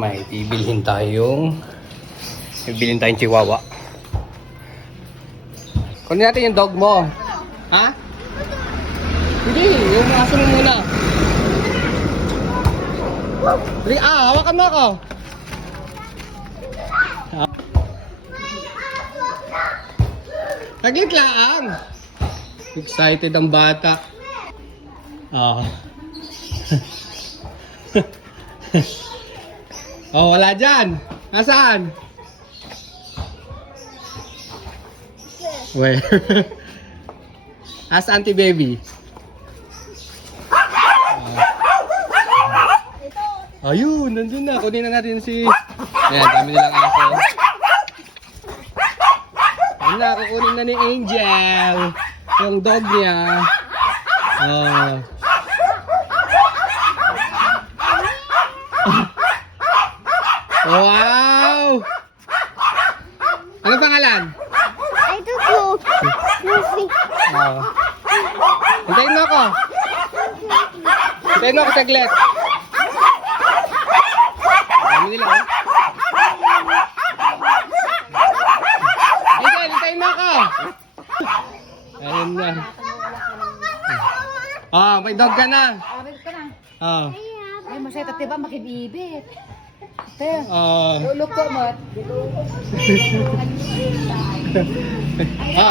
May bibilhin tayong chihuahua. Kunin natin yung dog mo. Ha? Hindi, yung aso mo muna. Hawakan mo ako. Saglit lang. Excited ang bata. Oh, wala dyan. Nasaan? Where? Ask Auntie Baby. Ayun, nandun na. Kunin na natin si... Ayan, dami nilang aso. Ayun na, kukunin na ni Angel. Yung dog niya. Wow! Ano pangalan? I don't know. Hintayin mo ako. Hintayin mo ako saglit. Dami nila, oh. Hintayin mo ako. Ayun na. May dog ka na. Abig ka na. I Ay, masaya tati ba makibibit. have... Look ko mo.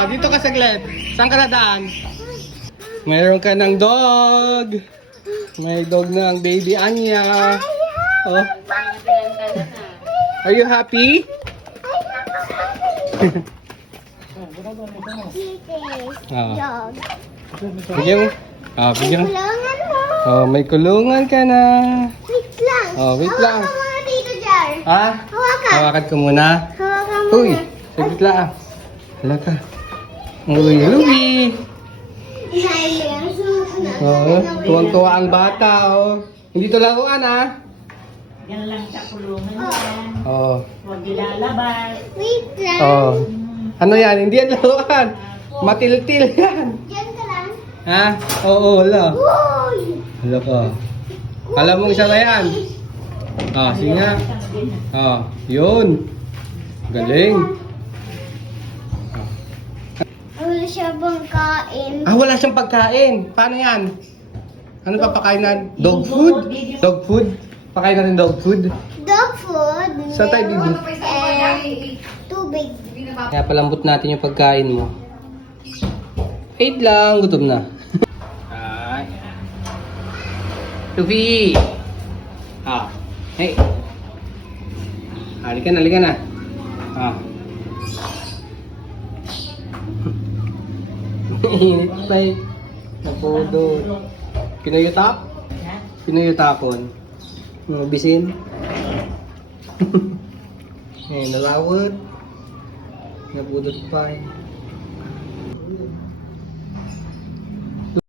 Dito ka saglit. Saan ka nadaan? Mayroon ka ng dog. May dog na ang baby Anya. Oh. Are you happy? Dog. Bigyan mo. Bigyan mo. Kulungan mo. May kulungan ka na. Wait lang. Wait lang. Hawakan mo na dito, Jar. Hawakan. Hawakan ko muna. Hawakan mo Uy, na. saglit lang. Hala ka. Uy, Ruby. Tuwang-tuwa ang bata, oh. Hindi to laruan, Yan lang sa kulungan yan. Huwag ilalabas. Wait lang. Ano yan? Hindi yan laruan. Matil-til yan. Diyan ka lang. Oo, wala. Uy! Hala ka. Alam mo isa na yan. Sige nga. Yun. Galing. Wala siya bang kain? Wala siyang pagkain. Paano yan? Ano pa pakain? Dog food? Dog food? Pakain natin dog food? Dog food. Saan tayo bibili? And tubig. Kaya palambot natin yung pagkain mo. Wait lang, gutom na. Tufi! Hey! Halika na. Init pa eh. Napudo. Kinuyutap? Kinuyutapon. Bisin? Nalawad. Napudot pa eh.